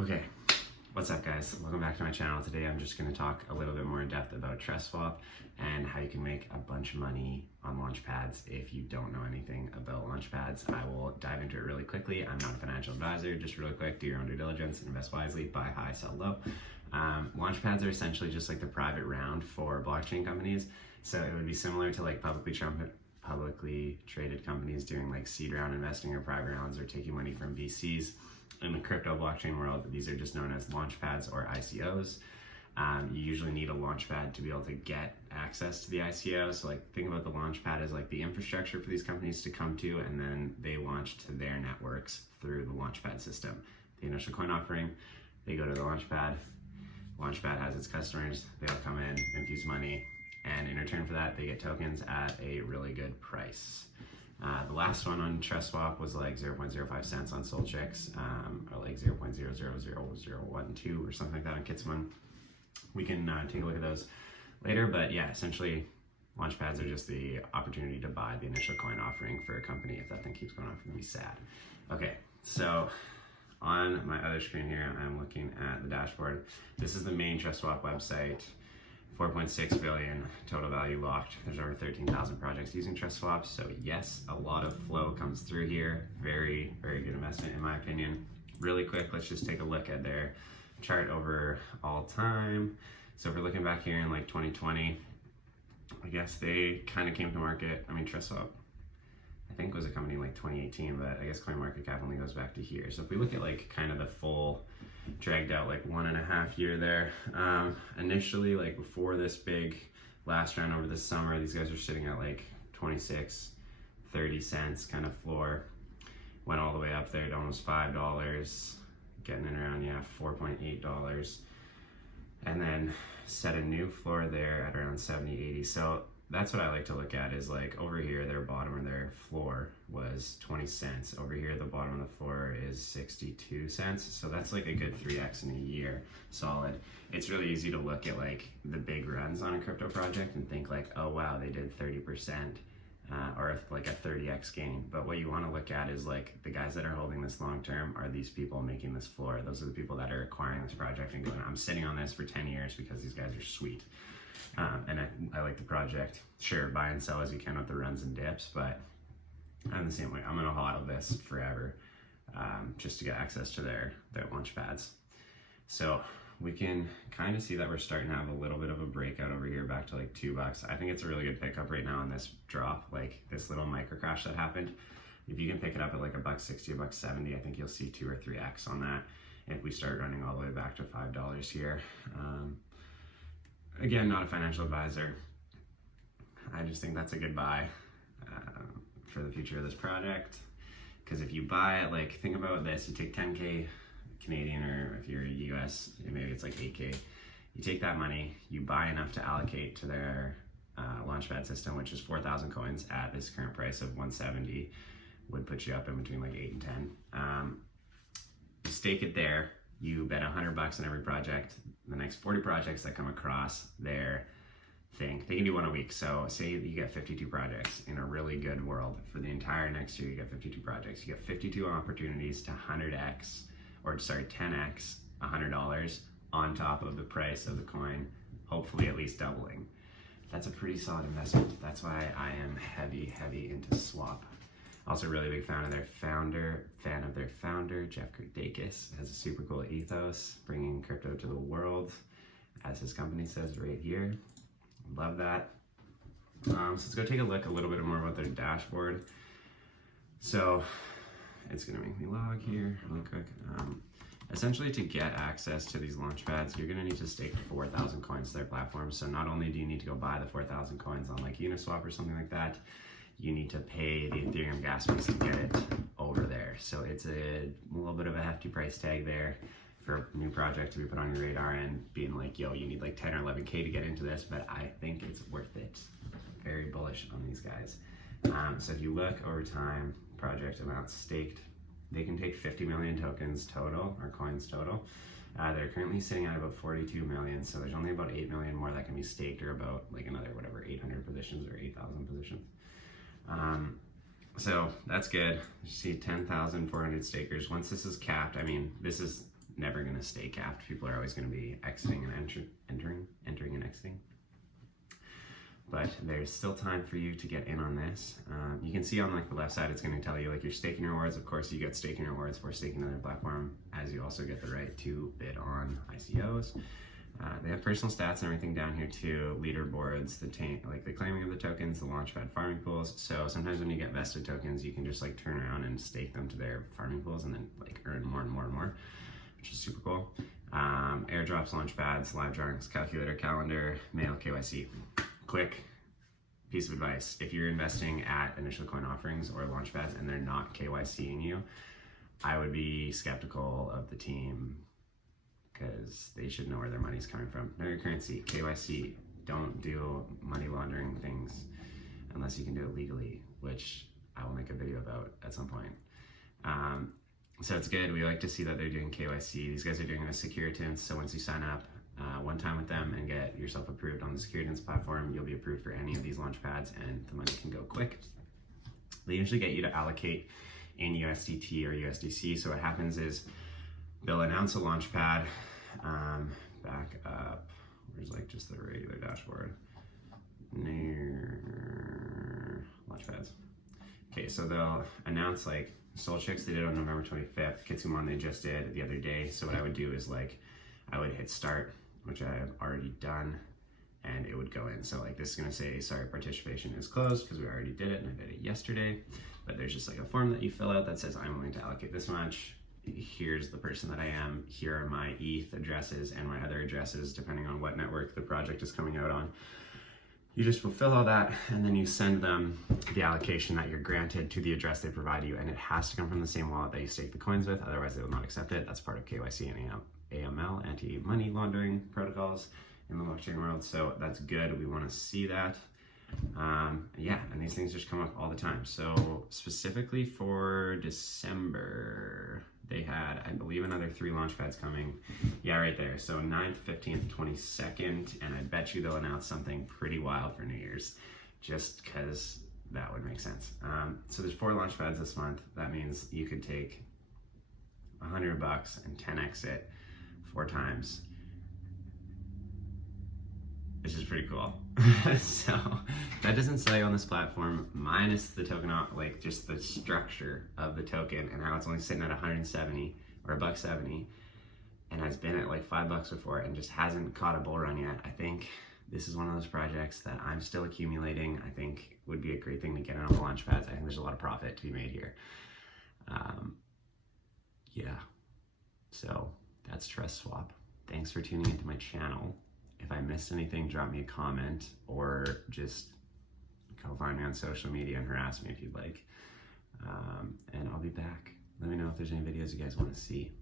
Okay, what's up guys? Welcome back to my channel. Today I'm just going to talk a little bit more in depth about Trustswap and how you can make a bunch of money on Launchpads if you don't know anything about Launchpads. I will dive into it really quickly. I'm not a financial advisor, just really quick, do your own due diligence, invest wisely, buy high, sell low. Launchpads are essentially just like the private round for blockchain companies. So it would be similar to like publicly traded companies doing like seed round investing or private rounds or taking money from VCs. In the crypto blockchain world, these are just known as launchpads or ICOs. You usually need a launchpad to be able to get access to the ICO. So like think about the launchpad as like the infrastructure for these companies to come to, and then they launch to their networks through the launchpad system. The initial coin offering, they go to the launchpad. Launchpad has its customers, they'll come in, infuse money, and in return for that, they get tokens at a really good price. The last one on Trustswap was like 0.05 cents on Solchecks, or like 0.000012 or something like that on Kitsman. We can take a look at those later, but yeah, essentially launchpads are just the opportunity to buy the initial coin offering for a company. If that thing keeps going off, it's gonna be sad. Okay, so on my other screen here, I'm looking at the dashboard. This is the main Trustswap website. 4.6 billion total value locked. There's over 13,000 projects using Trustswap. So yes, a lot of flow comes through here. Very, very good investment in my opinion. Really quick, let's just take a look at their chart over all time. So if we're looking back here in like 2020, I guess they kind of came to market. I mean, Trustswap, I think was a company in like 2018, but I guess CoinMarketCap only goes back to here. So if we look at like kind of the full dragged out like 1.5 year there. Initially, like before this big last round over the summer, these guys are sitting at like 26, 30 cents kind of floor. Went all the way up there to almost $5, getting in around, yeah, $4.8. And then set a new floor there at around 70, 80. So that's what I like to look at is like over here, their bottom or their floor was 20 cents. Over here, the bottom of the floor is 62 cents. So that's like a good 3X in a year, solid. It's really easy to look at like the big runs on a crypto project and think like, oh wow, they did 30% or like a 30X gain. But what you want to look at is like the guys that are holding this long-term are these people making this floor. Those are the people that are acquiring this project and going, I'm sitting on this for 10 years because these guys are sweet. And I like the project. Sure, buy and sell as you can with the runs and dips, but I'm the same way. I'm gonna hodl this forever just to get access to their launch pads. So we can kind of see that we're starting to have a little bit of a breakout over here back to like $2. I think it's a really good pickup right now on this drop, like this little micro crash that happened. If you can pick it up at like $1.60, $1.70, I think you'll see 2 or 3X on that if we start running all the way back to $5 here. Again, not a financial advisor. I just think that's a good buy for the future of this project. Because if you buy it, like think about this, you take 10K Canadian, or if you're US, maybe it's like 8K. You take that money, you buy enough to allocate to their Launchpad system, which is 4,000 coins at this current price of 170, would put you up in between like 8 and 10. You stake it there, you bet $100 on every project. The next 40 projects that come across their thing, they can do one a week. So say you get 52 projects in a really good world. For the entire next year, you get 52 projects. You get 52 opportunities to 100x, or sorry, 10x, $100 on top of the price of the coin, hopefully at least doubling. That's a pretty solid investment. That's why I am heavy into swap. Also really big fan of their founder, Jeff Kerdakis. Has a super cool ethos, bringing crypto to the world, as his company says right here. Love that. So let's go take a look a little bit more about their dashboard. So it's gonna make me log here really quick. Essentially, to get access to these launchpads, you're gonna need to stake 4,000 coins to their platform. So not only do you need to go buy the 4,000 coins on like Uniswap or something like that, you need to pay the Ethereum gas fees to get it over there. So it's a little bit of a hefty price tag there for a new project to be put on your radar and being like, yo, you need like 10 or 11K to get into this, but I think it's worth it. Very bullish on these guys. So if you look over time, project amounts staked, they can take 50 million tokens total, or coins total. They're currently sitting at about 42 million, so there's only about 8 million more that can be staked, or about like another, whatever, 800 positions or 8,000 positions. So that's good. You see 10,400 stakers. Once this is capped, I mean, this is never going to stay capped. People are always going to be exiting and entering and exiting. But there's still time for you to get in on this. You can see on like the left side, it's going to tell you like your staking rewards. Of course, you get staking rewards for staking on their platform, as you also get the right to bid on ICOs. They have personal stats and everything down here too, leaderboards, the claiming of the tokens, the Launchpad farming pools. So sometimes when you get vested tokens, you can just like turn around and stake them to their farming pools and then like earn more and more and more, which is super cool. Airdrops, Launchpads, live drawings, calculator, calendar, mail, KYC. Quick piece of advice: if you're investing at initial coin offerings or Launchpads and they're not KYCing you, I would be skeptical of the team, because they should know where their money's coming from. Know your currency, KYC. Don't do money laundering things unless you can do it legally, which I will make a video about at some point. So it's good. We like to see that they're doing KYC. These guys are doing a securitance, so once you sign up one time with them and get yourself approved on the securitance platform, you'll be approved for any of these Launchpads and the money can go quick. They usually get you to allocate in USDT or USDC. So what happens is they'll announce a Launchpad. Back up, where's like just the regular dashboard? Near Launchpads. Okay, so they'll announce like Soul Chicks, they did on November 25th. Kitsumon they just did the other day. So what I would do is like, I would hit start, which I've already done, and it would go in. So like this is gonna say, sorry, participation is closed because we already did it and I did it yesterday. But there's just like a form that you fill out that says I'm willing to allocate this much. Here's the person that I am. Here are my ETH addresses and my other addresses, depending on what network the project is coming out on. You just fulfill all that, and then you send them the allocation that you're granted to the address they provide you, and it has to come from the same wallet that you stake the coins with, otherwise they will not accept it. That's part of KYC and AML, anti-money laundering protocols in the blockchain world, so that's good. We want to see that. Yeah, and these things just come up all the time. So specifically for December, they had, I believe, another 3 Launchpads coming. Yeah, right there. So 9th, 15th, 22nd, and I bet you they'll announce something pretty wild for New Year's, just because that would make sense. So there's 4 Launchpads this month. That means you could take $100 and 10x it 4 times. Which is pretty cool. So that doesn't sell you on this platform, minus the token, like just the structure of the token and how it's only sitting at 170 or $1.70 and has been at like $5 before and just hasn't caught a bull run yet. I think this is one of those projects that I'm still accumulating. I think would be a great thing to get on the Launchpads. I think there's a lot of profit to be made here. Yeah, so that's Trustswap. Thanks for tuning into my channel. If I missed anything, drop me a comment or just go find me on social media and harass me if you'd like. And I'll be back. Let me know if there's any videos you guys want to see.